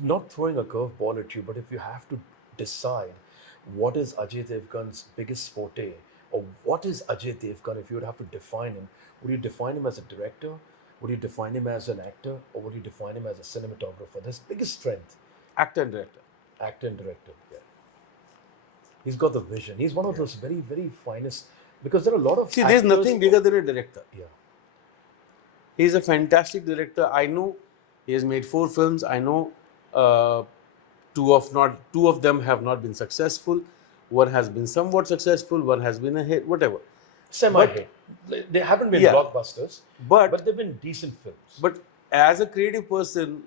not throwing a curveball at you, but if you have to decide what is Ajay Devgan's biggest forte, or what is Ajay Devgan, if you would have to define him, would you define him as a director? Would you define him as an actor? Or would you define him as a cinematographer? His biggest strength, Actor and director. actor and director. Yeah. He's got the vision. He's one of those very, very finest, because there are a lot of See, there's actors nothing bigger than a director. Yeah. He's a fantastic director. I know he has made 4 films. I know uh, two of them have not been successful. One has been somewhat successful. One has been a hit. Whatever. Semi-hit. They haven't been Yeah. blockbusters, But- but they've been decent films. But as a creative person,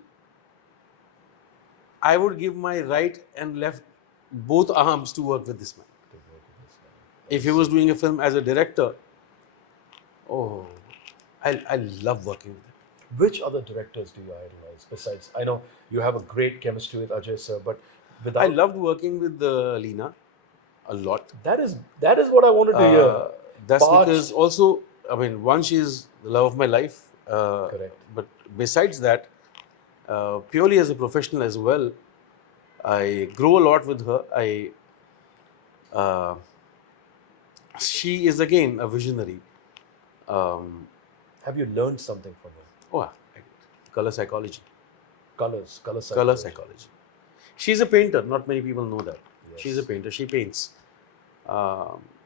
I would give my right and left both arms to work with this man. If he was doing a film as a director, oh, I love working with him. Which other directors do you idolize besides? I know you have a great chemistry with Ajay sir, but without I loved working with Leena a lot. that is what I wanted to hear. That's Parched. because also, I mean, one, she's the love of my life. Correct. But besides that, purely as a professional as well, I grow a lot with her. She is again a visionary. Have you learned something from him? Oh, I did. Color psychology. Color Color psychology. psychology. She's a painter. Not many people know that. Yes. She's a painter. She paints.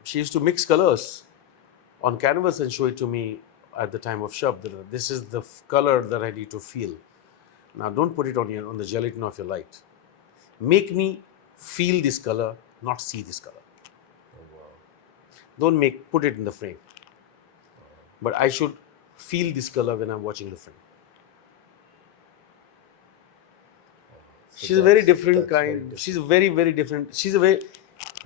She used to mix colors on canvas and show it to me at the time of shop. This is the color that I need to feel. Now, don't put it on the gelatin of your light. Make me feel this color, not see this color. Oh, wow. Don't put it in the frame. But I should feel this color when I'm watching the frame. So She's a very that's different very kind. different. She's very, very different. She's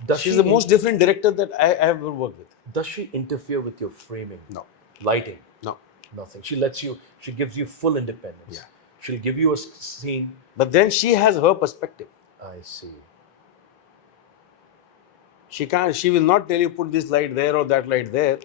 Does the most different director that I have ever worked with. Does she interfere with your framing? No. Lighting? No. Nothing. She gives you full independence. Yeah. She'll give you a scene. But then she has her perspective. I see. She will not tell you put this light there or that light there.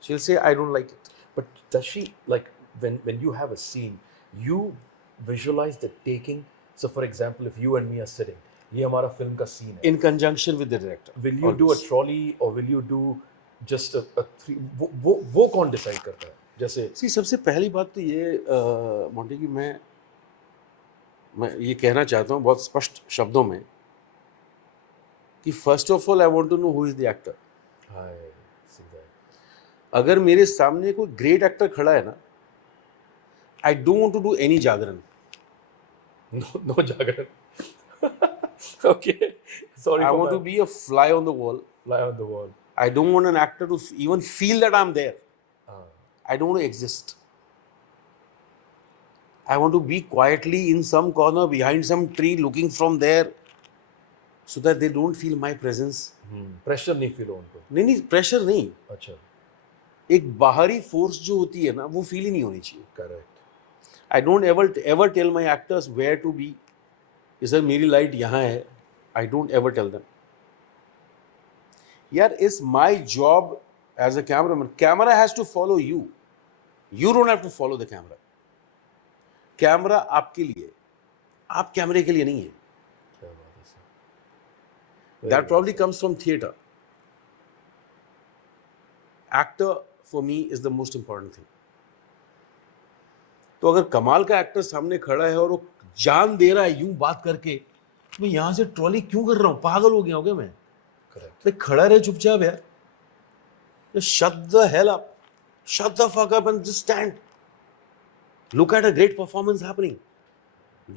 She'll say, I don't like it. But does she, like, when you have a scene, you visualize the taking? So, for example, if you and me are sitting, ये हमारा film का scene है. In conjunction with the director. Will you do a trolley or will you do just a three? वो कौन decide करता है? जैसे See, सबसे पहली बात तो ये मोंटी की मैं ये कहना चाहता हूँ बहुत स्पष्ट शब्दों में कि first of all I want to know who is the actor. I see that. अगर मेरे सामने कोई ग्रेट एक्टर खड़ा है ना, I don't want to do any jagran. No jagran. Okay. Sorry I for want my to be a fly on the wall. fly on the wall. I don't want an actor to even feel that I'm there. Ah. I don't want to exist. I want to be quietly in some corner behind some tree looking from there so that they don't feel my presence. Pressure नहीं feel हो उनको. नहीं pressure नहीं, अच्छा. एक बाहरी force जो होती है ना वो फील ही नहीं होनी चाहिए. Correct. I don't ever tell my actors where to be. Sir मेरी लाइट यहाँ है. I don't ever tell them. यार it's my job as a cameraman. Camera has to follow you. You don't have to follow the camera. Camera आपके लिए, आप कैमरे के लिए नहीं है. क्या बात है sir. That probably comes from theatre. Actor for me is the most important thing. तो अगर कमाल का एक्टर सामने खड़ा है और वो जान दे रहा है यूं बात करके, मैं यहां से ट्रॉली क्यों कर रहा हूं? पागल हो गया मैं. Correct. तो खड़ा रहे चुपचाप यार. Shut the hell up. Shut the fuck up and just stand. Look at a great performance happening.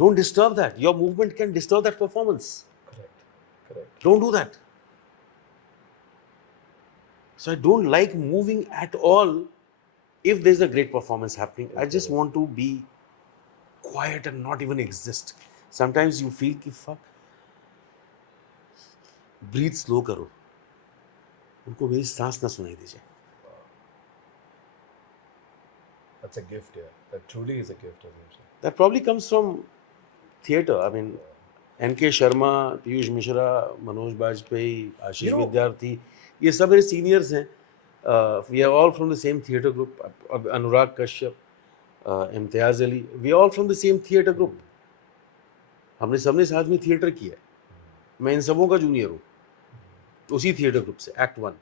Don't disturb that. Your movement can disturb that performance. Correct. Don't do that. So I don't like moving at all if there's a great performance happening. I just want to be quiet and not even exist. Sometimes you feel कि fuck. Breathe slow करो. उनको मेरी सांस ना सुनाई दीजिए. That's a gift, yeah. That truly is a gift, as you say. That probably comes from theatre. I mean, N.K. Sharma, Piyush Mishra, Manoj Bajpayee, Ashish Vidyarthi, ये सब मेरे seniors हैं. We are all from the same theatre group. Anurag Kashyap, Imtiaz Ali. We are all from the same theatre group. हमने सबने साथ में theatre किया है, मैं इन सबों का जूनियर हूँ, उसी थिएटर ग्रुप से, act 1,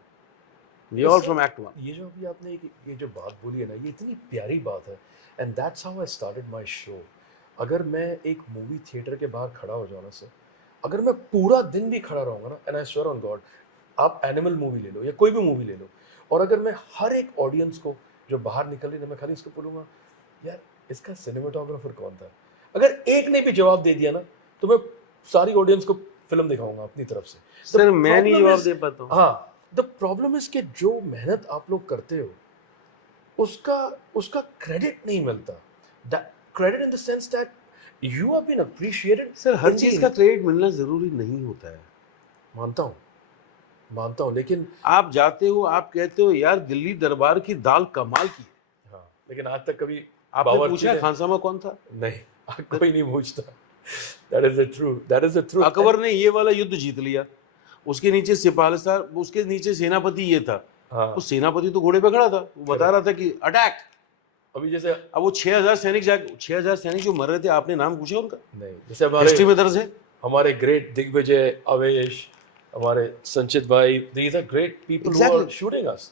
we all from act 1. ये जो अभी आपने ये जो बात बोली है ना, ये इतनी प्यारी बात है, and that's how I started my show. अगर मैं एक मूवी थिएटर के बाहर खड़ा हो जाऊँ ना सर, अगर मैं पूरा दिन भी खड़ा रहूँगा ना, and I swear on God, आप एनिमल मूवी ले लो या कोई भी मूवी ले लो, और अगर मैं हर एक ऑडियंस को जो बाहर निकल रही है, मैं खाली इसको बोलूँगा, यार इसका सिनेमाटोग्राफर कौन था. अगर एक ने भी जवाब दे दिया ना, तो मैं सारी ऑडियंस को फिल्म दिखाऊंगा अपनी तरफ से. सर मैं नहीं जवाब दे पाता हूँ. हाँ, द प्रॉब्लम इज कि जो मेहनत आप लोग करते हो, उसका उसका क्रेडिट नहीं मिलता. That credit in the sense that you have been appreciated. Sir हर चीज़ का क्रेडिट मिलना ज़रूरी नहीं होता है. मानता हूँ, लेकिन आप जाते हो, आप कहते हो यार दिल्ली दरबार की दाल कमाल की है, हाँ, लेकिन आज तक कभी आपने पूछा खानसामा कौन था? नहीं, कोई नहीं पूछता. That is the truth. Akbar ने ये वाला युद्ध जीत लिया, उसके नीचे सिपाहसार, उसके नीचे सेनापति ये था. हाँ, वो सेनापति तो घोड़े पे खड़ा था, वो बता रहा था कि अटैक. अभी जैसे अब वो 6000 सैनिक जो मर रहे थे, आपने नाम पूछा उनका? नहीं, जैसे हिस्ट्री में दर्ज है. हमारे ग्रेट दिग्विजय, अवेश, हमारे संचित भाई, these are great people who are shooting us,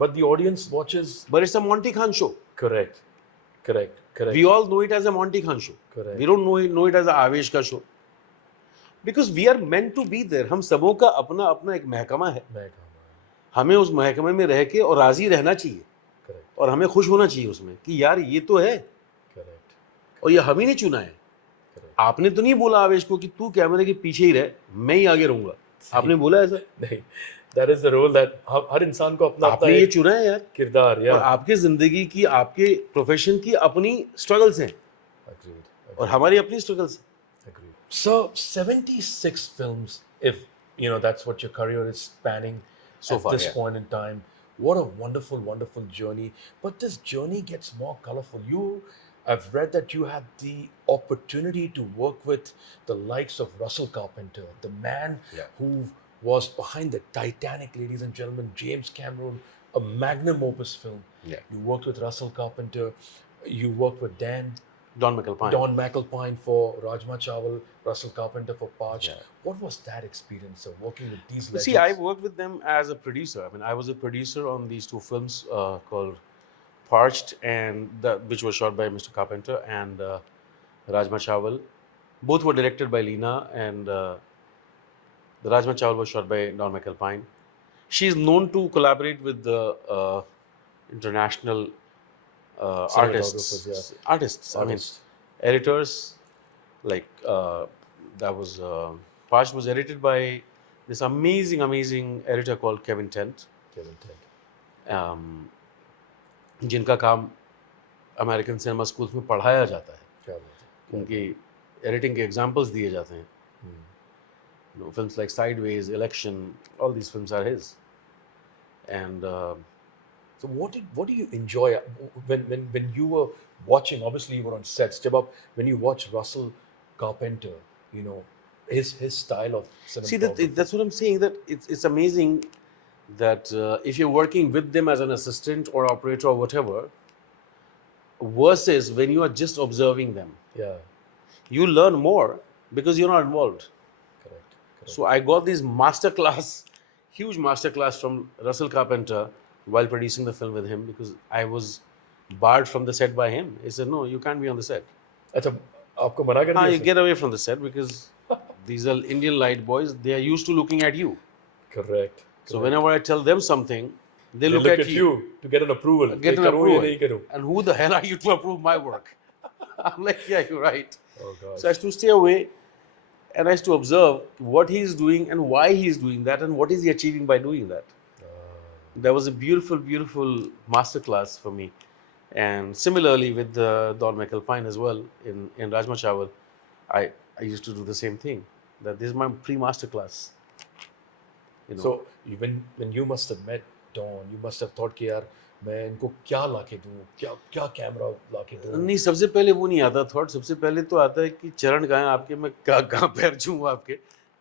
but the audience watches. But it's a Monty Khan show. Correct. We all know it as a Monty Khan show. Correct. We don't know it as a Avesh का show. Because we are meant to be there. हम सबों का अपना अपना एक महकमा है. हमें उस महकमे में रह के और राजी रहना चाहिए. Correct. और हमें खुश होना चाहिए उसमें कि यार ये तो है. Correct. और ये हम ही नहीं चुना है. Correct. आपने तो नहीं बोला आवेश को कि तू कैमरे के पीछे ही रह, मैं ही आगे रहूंगा. आपने बोला ऐसा? नहीं. That is the role that हर इंसान को अपना आपने ये चुना है यार किरदार यार. और आपके जिंदगी की, आपके प्रोफेशन की अपनी स्ट्रगल्स हैं. Agreed. और हमारी अपनी struggles. Agreed. So 76 films, if you know that's what your career is spanning So at far, this yeah. point in time. What a wonderful journey. But this journey gets more colorful. I've read that you had the opportunity to work with the likes of Russell Carpenter, the man Yeah. who was behind the Titanic, ladies and gentlemen, James Cameron, a magnum opus film. Yeah. You worked with Russell Carpenter. You worked with Don McAlpine. Don McAlpine for Rajma Chawal, Russell Carpenter for Parched. Yeah. What was that experience, sir, working with these legends? See, I worked with them as a producer. I mean, I was a producer on these two films called Parched, and which was shot by Mr. Carpenter, and Rajma Chawal. Both were directed by Leena, and the Rajma Chawal was shot by Don McAlpine. She is known to collaborate with the international artists. I mean, editors. Like that was Parched was edited by this amazing editor called Kevin Tent. जिनका काम American cinema schools में पढ़ाया जाता है. क्या बात है. उनकी एडिटिंग के एग्जाम्पल्स दिए जाते हैं. Films like Sideways, Election, all these films are his. And so what do you enjoy when you were watching? Obviously, you were on sets. जब आप when you watch Russell Carpenter, you know his style of cinematography. see, that's what I'm saying. That it's amazing that if you're working with them as an assistant or operator or whatever, versus when you are just observing them, Yeah. you learn more because you're not involved. Correct. So I got this huge masterclass from Russell Carpenter while producing the film with him, because I was barred from the set by him. He said, no, you can't be on the set. अच्छा, आपको मना कर दिया. You get away from the set because these are Indian light boys. They are used to looking at you. Correct. So whenever I tell them something, they look at you to get an approval. get an करूँ या approval. नहीं करूँ. And who the hell are you to approve my work? I'm like, yeah, you're right. Oh God. So I used to stay away, and I used to observe what he is doing and why he is doing that and what is he achieving by doing that. That was a beautiful masterclass for me. And similarly with Don McAlpine as well in Rajma Chawal, I used to do the same thing. That this is my pre-masterclass. You know. So when you must have met Don, you must have thought कि यार मैं इनको क्या लाके दूँ, क्या camera लाके दूँ. नहीं, सबसे पहले वो नहीं आता थॉट. सबसे पहले तो आता है कि चरण कहाँ हैं आपके, मैं कहाँ पैर छूँ आपके.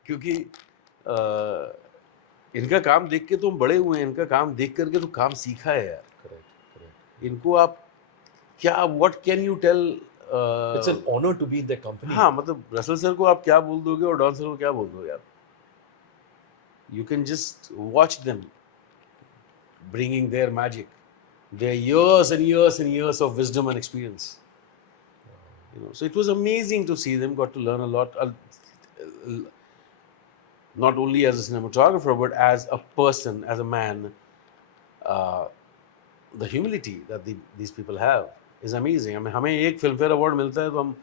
क्योंकि इनका काम देख के तो हम बड़े हुए हैं, इनका काम देख करके तो काम सीखा है यार. Correct. इनको आप क्या, what can you tell It's an honor to be in their company. हाँ मतलब रसल सर को आप क्या बोल दोगे और डॉन सर को क्या बोल दोगे आप? You can just watch them bringing their magic, their years and years and years of wisdom and experience. So it was amazing to see them. Got to learn a lot, not only as a cinematographer but as a person, as a man. Uh, the humility that these people have is amazing. I mean, हमें एक film fair award मिलता है तो हम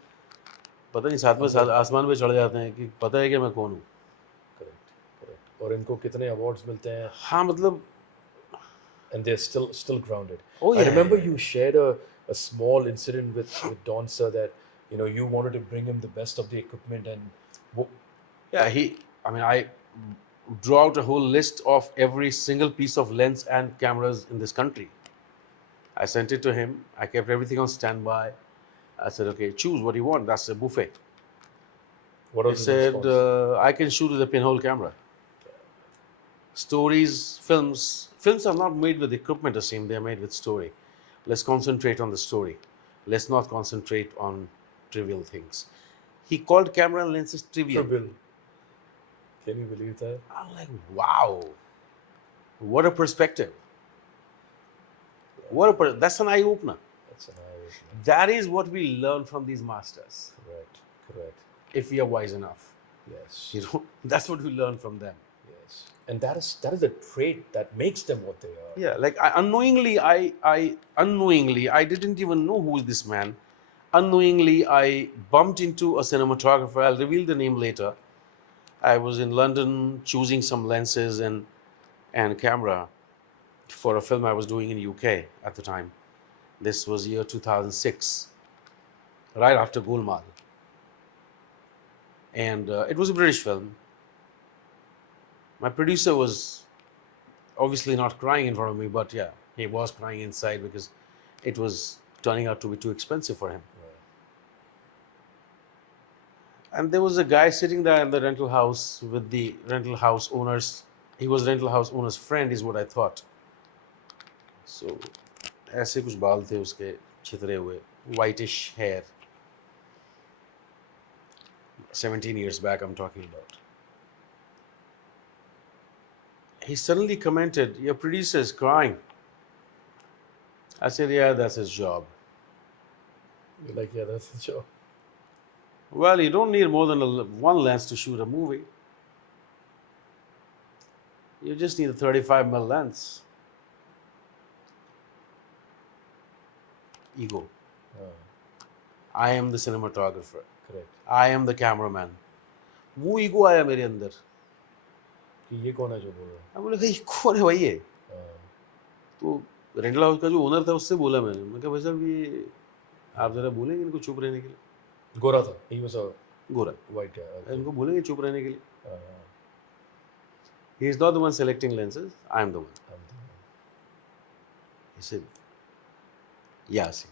पता नहीं सातवें साल आसमान पे चढ़ जाते हैं कि पता है कि मैं कौन हूँ. Correct. और इनको कितने awards मिलते हैं. हाँ मतलब. And they're still grounded. Oh I yeah. remember you shared a small incident with Don Sir that you wanted to bring him the best of the equipment and Yeah, I drew out a whole list of every single piece of lens and cameras in this country. I sent it to him. I kept everything on standby. I said, okay, choose what you want. That's a buffet. what He was his said, response? I can shoot with a pinhole camera. Stories, films are not made with equipment, Aseem. They are made with story. Let's concentrate on the story. Let's not concentrate on trivial things. He called camera and lenses trivial. Can you believe that? I'm like, wow, what a perspective. That's an eye opener. That's an eye-opener. That is what we learn from these masters. Correct. If we are wise enough. Yes. That's what we learn from them. Yes. And that is a trait that makes them what they are. Yeah, like unknowingly, I didn't even know who is this man. Unknowingly, I bumped into a cinematographer. I'll reveal the name later. I was in London choosing some lenses and camera for a film I was doing in UK at the time. This was year 2006, right after Golmaal. And it was a British film. My producer was obviously not crying in front of me, but yeah, he was crying inside because it was turning out to be too expensive for him. And there was a guy sitting there in the rental house with the rental house owners. He was rental house owner's friend, is what I thought. So, ऐसे कुछ बाल थे उसके छितरे हुए, whitish hair. 17 years back, I'm talking about. He suddenly commented, "Your producer is crying." I said, "Yeah, that's his job." You're like, yeah, that's the job. Well, you don't need more than one lens to shoot a movie. You just need a 35mm lens. Ego. I am the cinematographer. Correct. I am the cameraman. वो ego आया मेरे अंदर कि ये कौन है जो बोल रहा है? मैं बोला कि कौन है भाई ये? तो रेंटल हाउस का जो ओनर था उससे बोला मैं कहा भाई साहब ये आप जरा बोलेंगे इनको चुप रहने के लिए. गोरा था. He was a गोरा. white guy. Okay. इनको बोलेंगे चुप रहने के लिए. He is not the one selecting lenses. I am the one. He said, "Yeah, see.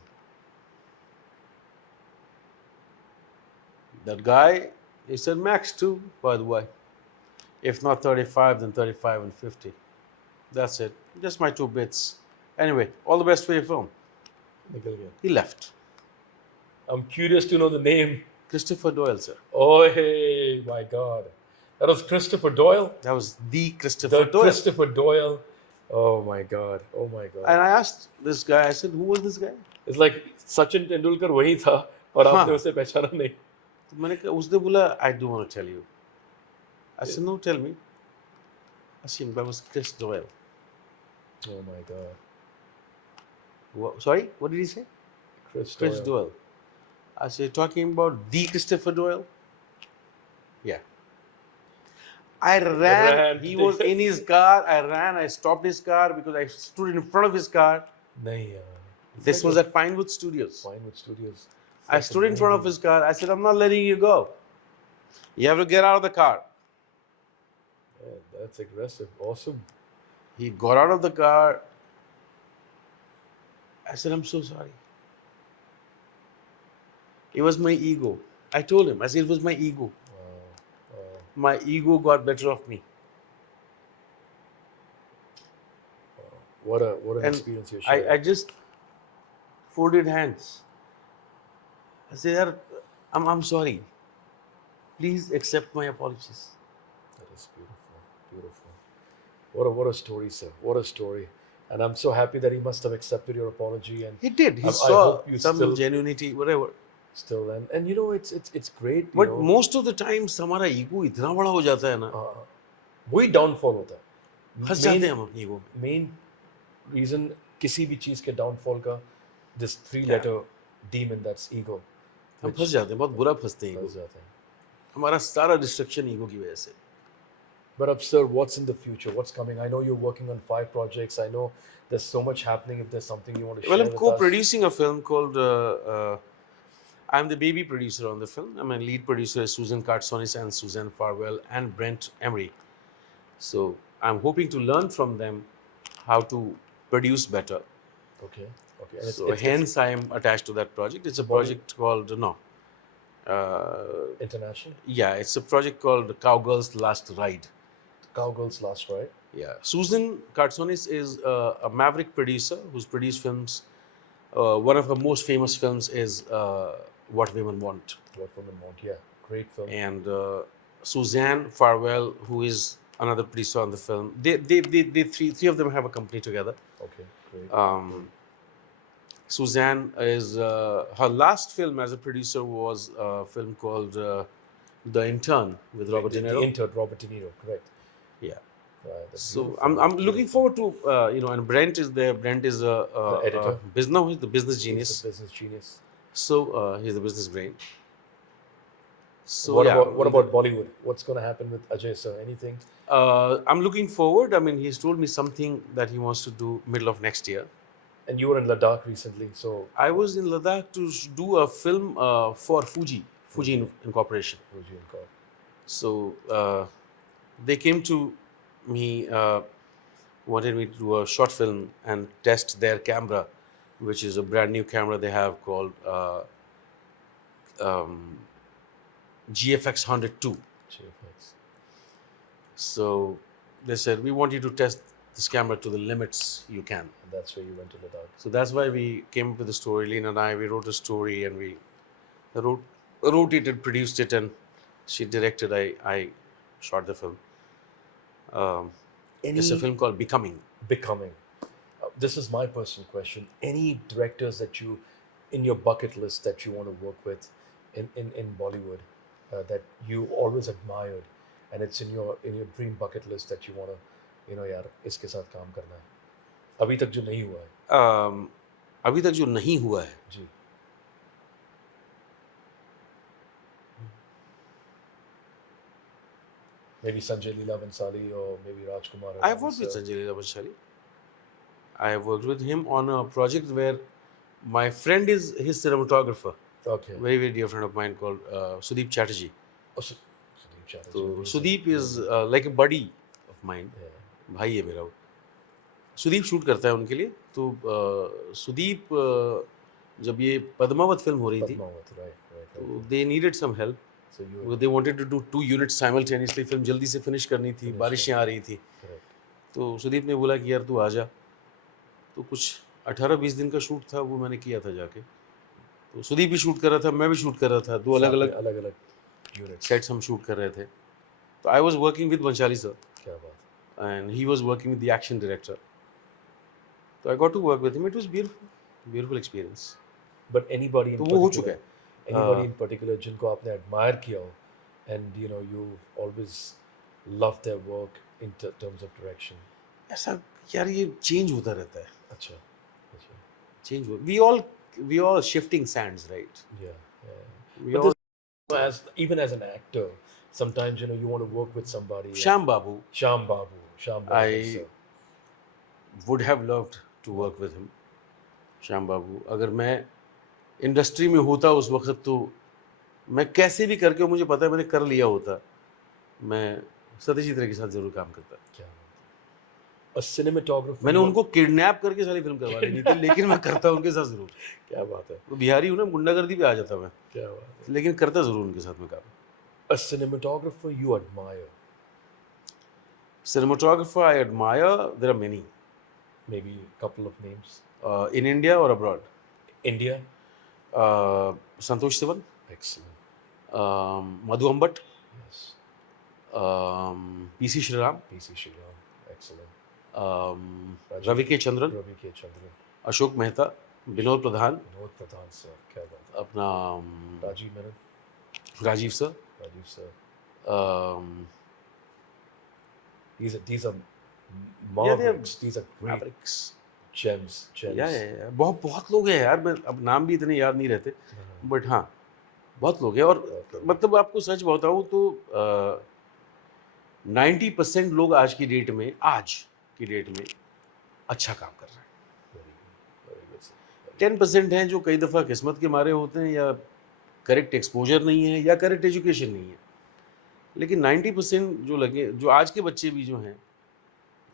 That guy," he said, "max 2, by the way. If not 35, then 35 and 50. That's it. Just my 2 bits. Anyway, all the best for your film." निकल गया. He left. I'm curious to know the name. Christopher Doyle, sir. Oh, hey, my God. That was Christopher Doyle? That was the Christopher Doyle. Christopher Doyle. Oh, my God. And I asked this guy, I said, "Who was this guy?" It's like Sachin Tendulkar वही था और आपने उसे पहचाना नहीं. तो मैंने कहा उसने बोला, "I do want to tell you." I said, "No, tell me." Aseem, that was Chris Doyle. Oh, my God. Sorry, what did he say? Chris Doyle. I said, "Talking about the Christopher Doyle?" Yeah. I ran. He was in his car. I ran. I stopped his car because I stood in front of his car. नहीं This was at Pinewood Studios. I stood in front of his car. I said, "I'm not letting you go. You have to get out of the car." Yeah, that's aggressive. Awesome. He got out of the car. I said, "I'm so sorry." It was my ego. I told him. I said, "It was my ego. My ego got better of me." What an experience you're sharing. I just folded hands. I say, "Yaar, I'm sorry. Please accept my apologies." That is beautiful, beautiful. What a story, sir. What a story. And I'm so happy that he must have accepted your apology. And He did. He I saw hope you some genuinity, whatever. still, and it's great. But most of the times हमारा ego इतना बड़ा हो जाता है ना, वही downfall होता है. फंस जाते मेन हैं हम अपनी ईगो में. मेन रीजन किसी भी चीज के डाउनफॉल का, this three क्या letter demon, that's ego, हम which फंस जाते हैं, बहुत बुरा फंसते हैं ईगो. फंस जाते हैं. हमारा सारा डिस्ट्रक्शन ईगो की वजह से. But sir, what's in the future? What's coming? I know you're working on 5 projects. I know there's so much happening. If there's something you want to Well, share I'm with us. co-producing a film called. I'm the baby producer on the film. I'm a lead producer, Susan Kartsonis and Suzanne Farwell and Brent Emery. So I'm hoping to learn from them how to produce better. Okay, okay. And So hence I am attached to that project. It's a project called international. Yeah, it's a project called Cowgirl's Last Ride. Cowgirl's Last Ride. Yeah, Susan Kartsonis is a maverick producer who's produced films. One of her most famous films is What Women Want. What Women Want. Yeah, great film. And Suzanne Farwell, who is another producer on the film. They three of them have a company together. Okay, great. Suzanne is her last film as a producer was a film called The Intern with Robert De Niro. The Intern, Robert De Niro, correct. Yeah. So I'm looking forward to and Brent is there. Brent is the editor. He's the business genius. He's the business genius. So he's the business brain. So what about Bollywood? What's going to happen with Ajay sir? Anything? I'm looking forward. I mean, he's told me something that he wants to do middle of next year. And you were in Ladakh recently, so I was in Ladakh to do a film for Fuji Incorporation. Fuji Incorporation. So they came to me, wanted me to do a short film and test their camera, which is a brand new camera they have called GFX 102. GFX. So they said, we want you to test this camera to the limits you can. And that's where you went to Ladakh. So that's why we came up with the story. Lena and I, we wrote a story and we wrote it and produced it, and she directed. I shot the film. It's a film called Becoming. Becoming. This is my personal question. Any directors that you, in your bucket list, that you want to work with in Bollywood, that you always admired, and it's in your dream bucket list that you want to, यार इसके साथ काम करना है, अभी तक जो नहीं हुआ है? अभी तक जो नहीं हुआ है जी. Maybe Sanjay Leela Bhansali or maybe Rajkumar. I have worked with Sanjay Leela Bhansali. I have worked with him on a project where my friend is his cinematographer. Okay. Very, very dear friend of mine called Sudeep Chatterjee. Oh, Sudeep Chatterjee. So Sudeep is like a buddy of mine. भाई है मेरा वो. Sudeep shoot करता है उनके लिए. तो सुदीप जब ये पद्मावत फिल्म हो रही थी, तो they needed some help. They wanted to do 2 units simultaneously. Film जल्दी से फिनिश करनी थी, बारिशें आ रही थी. तो सुदीप ने बोला कि यार तू आ जा. तो कुछ 18-20 दिन का शूट था, वो मैंने किया था जाके. तो सुदीप भी शूट कर रहा था, मैं भी शूट कर रहा था. 2 अलग-अलग सेट्स हम शूट कर रहे थे. तो I was working with Bhansali sir. क्या बात. And he was working with the action director. So I got to work with him. It was beautiful experience. But anybody in particular, anybody in particular जिनको आपने admire किया हो, and you've always loved their work in terms of direction? ऐसा यार ये change होता रहता है. अच्छा. Change. We all shifting sands, right? Yeah. But even as an actor, sometimes you want to work with somebody. Shyam Babu. I would have loved to work with him. Shyam Babu. अगर मैं industry में होता उस वक्त, तो मैं कैसे भी करके, मुझे पता है मैंने कर लिया होता, मैं सत्यजीत रे के साथ जरूर काम करता. क्या A cinematographer. मैंने उनको किडनैप करके सारी फिल्म करवा लेनी थी, लेकिन मैं करता उनके साथ जरूर. क्या बात है. वो बिहारी हूँ ना, गुंडागर्दी पे आ जाता मैं. क्या बात है. लेकिन करता जरूर उनके साथ में काम. A cinematographer you admire? Cinematographer I admire, there are many. Maybe a couple of names. In India or abroad? India. Santosh Sivan, Excellent. Madhu Ambat, Yes. PC Shriram, PC Shriram. Excellent. Ravi Rajiv. K. Chandran, Ravi K. Chandran. Ashok Mehta, Vinod Pradhan, Vinod Pradhan sir. क्या बात है. अपना Rajiv Menon. Rajiv sir. Rajiv sir. um, These are yeah, they are mavericks. These are great mavericks. gems. या Gems. बहुत बहुत लोग हैं यार, मैं अब नाम भी इतने याद नहीं रहते, बट हाँ बहुत लोग हैं. और बहुत लोग हैं. मतलब आपको सच बताऊँ तो 90% लोग आज की डेट में अच्छा काम कर रहे हैं. Very good. Very good sir. 10% हैं जो कई दफ़ा किस्मत के मारे होते हैं, या करेक्ट एक्सपोजर नहीं है, या करेक्ट एजुकेशन नहीं है. लेकिन 90% जो लगे, जो आज के बच्चे भी जो हैं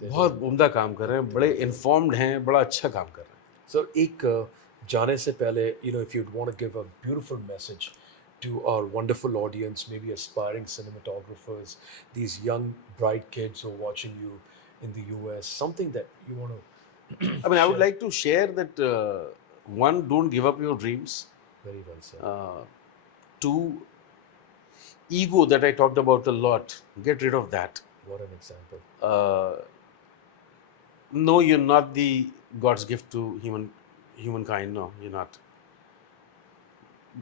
बहुत उम्दा काम कर रहे हैं, बड़े इन्फॉर्म्ड हैं, बड़ा अच्छा काम कर रहे हैं. So, एक जाने से पहले, if you'd want to give a beautiful message to our wonderful audience, maybe aspiring cinematographers, these young, bright kids who are watching you in the US, something that you want to I mean, I would share. like to share that one, don't give up your dreams. Very well said. Two, ego that I talked about a lot, get rid of that. What an example. No, you're not the God's gift to humankind. No, you're not.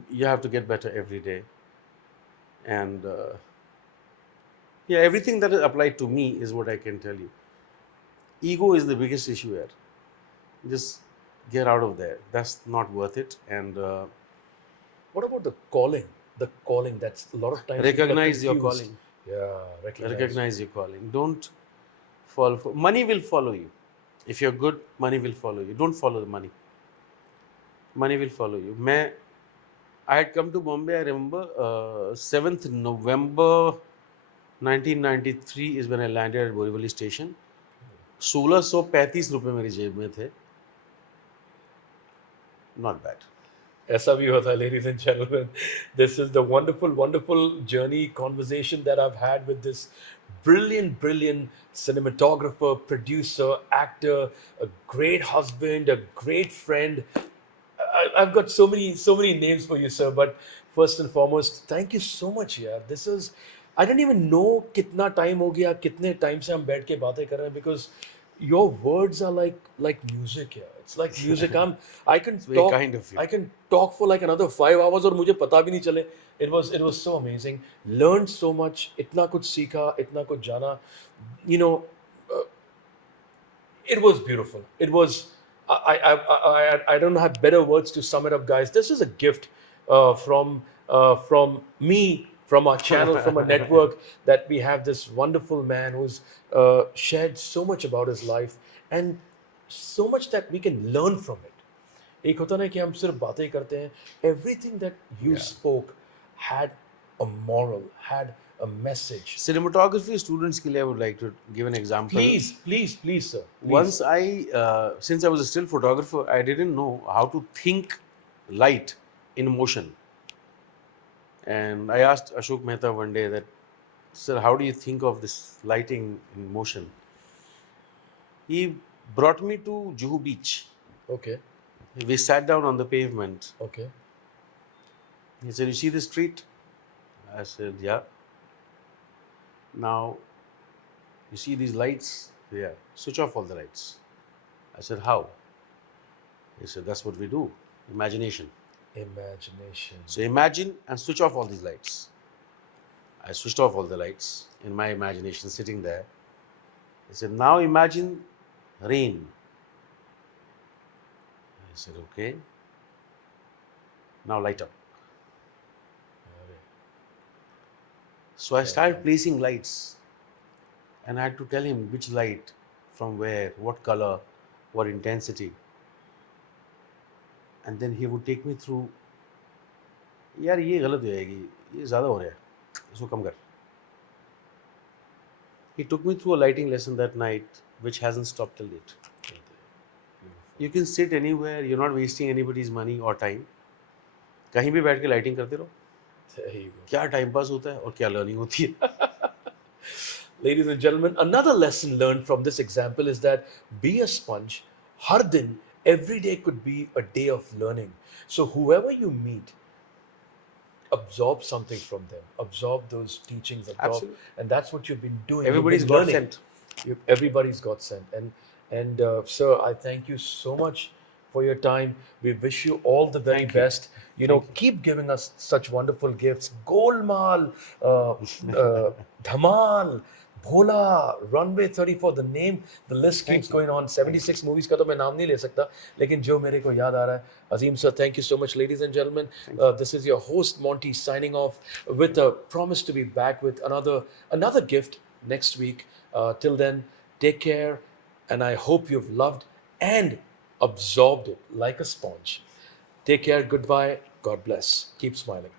You have to get better every day. And yeah, everything that is applied to me is what I can tell you. Ego is the biggest issue here. Just get out of there. That's not worth it. And What about the calling? The calling, that's a lot of times people are recognize your confused. calling. Yeah, Recognize your calling. Don't fall for money. Will follow you. If you're good, money will follow you. Don't follow the money. Money will follow you. I had come to Bombay, I remember 7th November 1993 is when I landed at Borivali station. 1635 रुपए मेरी जेब में थे. Not bad. ऐसा भी होता है, ladies and gentlemen. This is the wonderful, wonderful journey, conversation that I've had with this brilliant, brilliant cinematographer, producer, actor, a great husband, a great friend. I've got so many names for you, sir. But first and foremost, thank you so much, yaar. This is, I didn't even know कितना time हो गया, कितने time से हम बैठ के बातें कर रहे हैं, because your words are like music, yeah. It's like music. I can very talk. kind of you. I can talk for like another 5 hours और मुझे पता भी नहीं चले. It was so amazing. Learned so much. इतना कुछ सीखा, इतना कुछ जाना. You know, it was beautiful. It was. I don't have better words to sum it up, guys. This is a gift from me, from our channel, from a network, that we have this wonderful man who's shared so much about his life, and so much that we can learn from it. एक होता ना कि हम सिर्फ बातें करते हैं. Everything that you spoke had a moral, had a message. Cinematography students के लिए I would like to give an example. Please, sir. Please. Once since I was a still photographer, I didn't know how to think light in motion. And I asked Ashok Mehta one day that, sir, how do you think of this lighting in motion? He brought me to Juhu Beach. Okay. We sat down on the pavement. Okay. He said, you see the street? I said, yeah. Now, you see these lights? Yeah. Switch off all the lights. I said, how? He said, that's what we do. Imagination. Imagination. So imagine and switch off all these lights. I switched off all the lights in my imagination sitting there. He said, now imagine rain. I said, okay. Now light up. So I started placing lights, and I had to tell him which light, from where, what color, what intensity. And then he would take me through, यार ये गलत हो जाएगी, ये ज़्यादा हो रहा है, इसको कम कर. He took me through a lighting lesson that night, which hasn't stopped till date. You can sit anywhere, you're not wasting anybody's money or time. कहीं भी बैठ के लाइटिंग करते रहो. There you go. क्या टाइम पास होता है और क्या लर्निंग होती है. Ladies and gentlemen, another lesson learned from this example is that be a sponge. हर दिन, every day could be a day of learning. So whoever you meet, absorb something from them, absorb those teachings, Absolutely. and that's what you've been doing. You've Everybody's been got learning. sent. Everybody's got sent, and sir, I thank you so much for your time. We wish you all the very Thank you. best. You know, Thank you. keep giving us such wonderful gifts. Golmaal, Dhamal, Bhola, Runway 34. The name, the list keeps Thank you. going on. Thank you. 76 movies का तो मैं नाम नहीं ले सकता, लेकिन जो मेरे को याद आ रहा है. Aseem sir, thank you so much, ladies and gentlemen. Thank you. This is your host Monty signing off with a promise to be back with another gift next week. Till then, take care, and I hope you've loved and absorbed it like a sponge. Take care. Goodbye. God bless. Keep smiling.